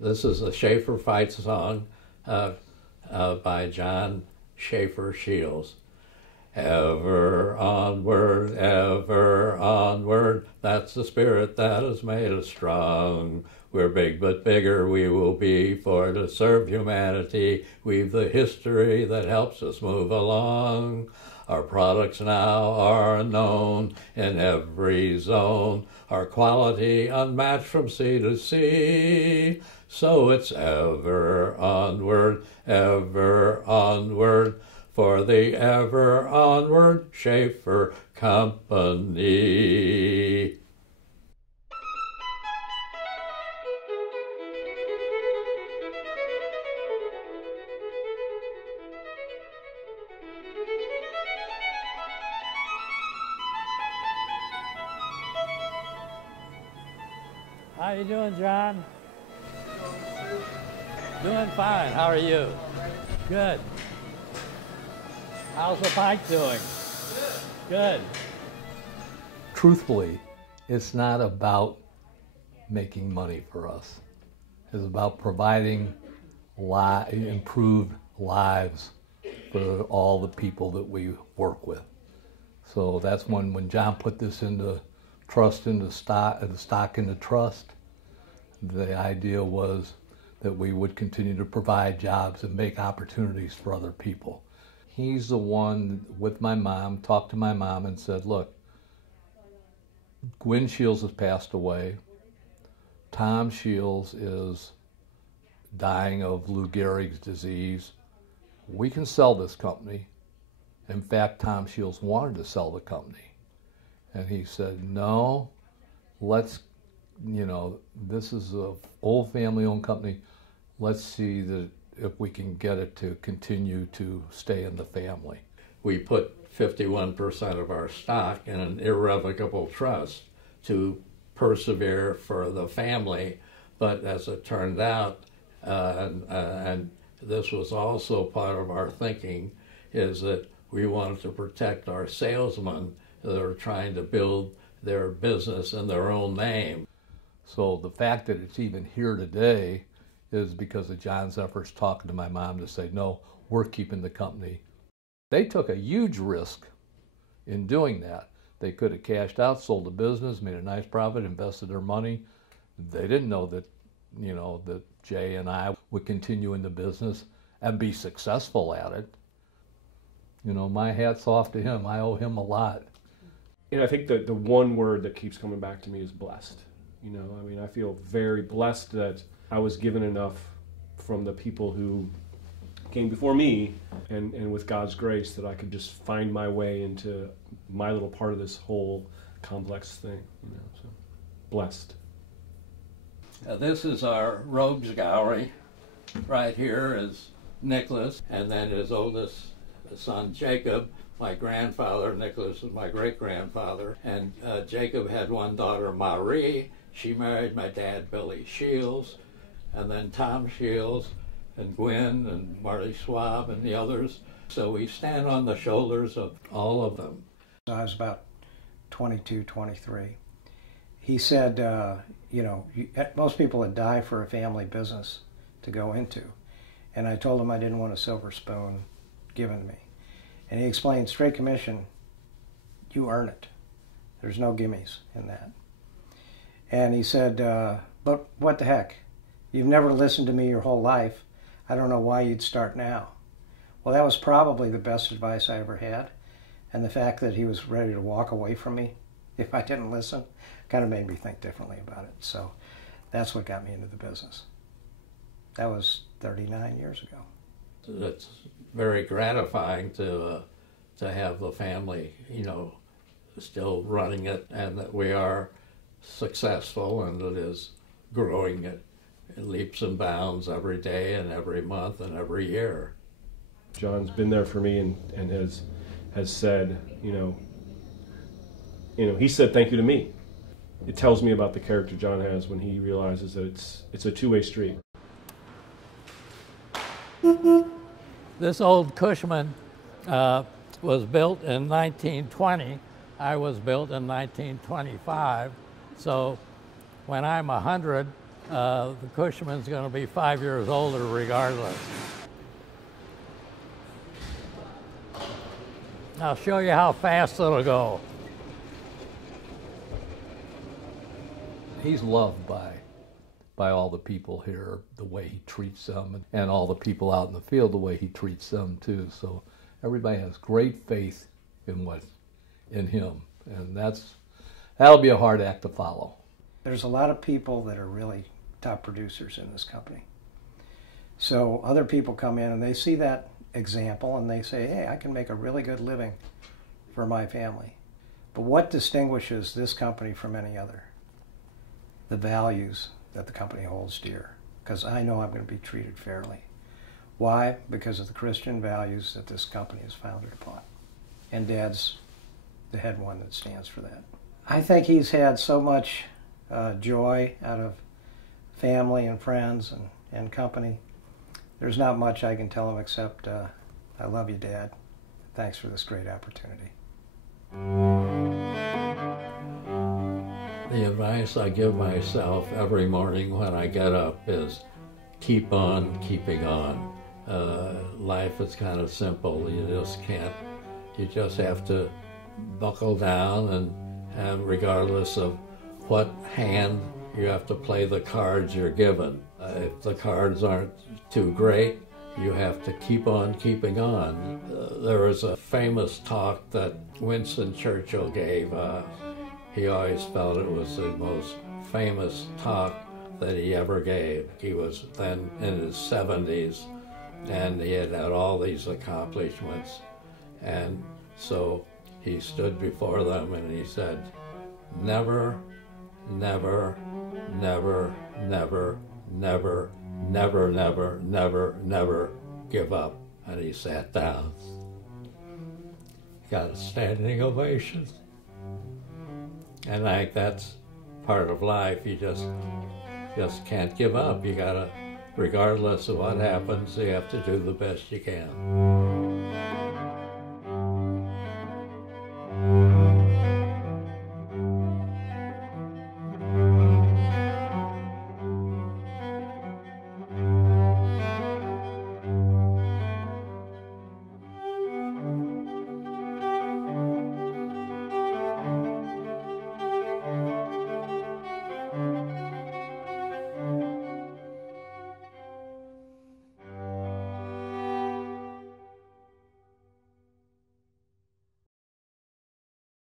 This is a Schaefer fight song by John Schaefer Shields. Ever onward, that's the spirit that has made us strong. We're big but bigger we will be, for to serve humanity, we've the history that helps us move along. Our products now are known in every zone, our quality unmatched from sea to sea. So it's ever onward, for the ever onward Schaefer Company. How you doing, John? Doing fine. How are you? Good. How's the bike doing? Good. Truthfully, it's not about making money for us. It's about providing improved lives for all the people that we work with. So that's when John put this into trust, into stock into trust, the idea was that we would continue to provide jobs and make opportunities for other people. He's the one, with my mom, talked to my mom and said, look, Gwen Shields has passed away. Tom Shields is dying of Lou Gehrig's disease. We can sell this company. In fact, Tom Shields wanted to sell the company. And he said, no, this is an old family-owned company. Let's see that if we can get it to continue to stay in the family. We put 51% of our stock in an irrevocable trust to persevere for the family. But as it turned out, and this was also part of our thinking, is that we wanted to protect our salesmen that are trying to build their business in their own name. So the fact that it's even here today is because of John's efforts talking to my mom to say, no, we're keeping the company. They took a huge risk in doing that. They could have cashed out, sold the business, made a nice profit, invested their money. They didn't know that, that Jay and I would continue in the business and be successful at it. My hat's off to him. I owe him a lot. And I think that the one word that keeps coming back to me is blessed. I feel very blessed that I was given enough from the people who came before me and with God's grace that I could just find my way into my little part of this whole complex thing, so blessed. This is our rogues gallery. Right here is Nicholas, and then his oldest son Jacob. My grandfather, Nicholas, is my great-grandfather, and Jacob had one daughter, Marie. She married my dad, Billy Shields, and then Tom Shields, and Gwen, and Marty Schwab, and the others. So we stand on the shoulders of all of them. I was about 22, 23. He said, most people would die for a family business to go into. And I told him I didn't want a silver spoon given to me. And he explained, straight commission, you earn it. There's no gimmies in that. And he said, but what the heck? You've never listened to me your whole life. I don't know why you'd start now. Well, that was probably the best advice I ever had. And the fact that he was ready to walk away from me if I didn't listen kind of made me think differently about it. So that's what got me into the business. That was 39 years ago. It's very gratifying to have the family, still running it, and that we are successful, and it is growing at leaps and bounds every day and every month and every year. John's been there for me and has said, he said thank you to me. It tells me about the character John has when he realizes that it's a two-way street. This old Cushman was built in 1920. I was built in 1925. So when I'm 100, the Cushman's going to be 5 years older regardless. I'll show you how fast it'll go. He's loved by all the people here, the way he treats them, and all the people out in the field, the way he treats them too. So everybody has great faith in him, and that'll be a hard act to follow. There's a lot of people that are really top producers in this company. So other people come in and they see that example and they say, hey, I can make a really good living for my family. But what distinguishes this company from any other? The values that the company holds dear, because I know I'm going to be treated fairly. Why? Because of the Christian values that this company is founded upon. And Dad's the head one that stands for that. I think he's had so much joy out of family and friends and company. There's not much I can tell him except, I love you, Dad. Thanks for this great opportunity. The advice I give myself every morning when I get up is keep on keeping on. Life is kind of simple. You just have to buckle down and regardless of what hand you have to play the cards you're given. If the cards aren't too great, you have to keep on keeping on. There was a famous talk that Winston Churchill gave. He always felt it was the most famous talk that he ever gave. He was then in his 70s, and he had all these accomplishments. And so he stood before them and he said, never, never, never, never, never, never, never, never, never give up. And he sat down. Got a standing ovation. And I think that's part of life. You just can't give up. You gotta, regardless of what happens, you have to do the best you can.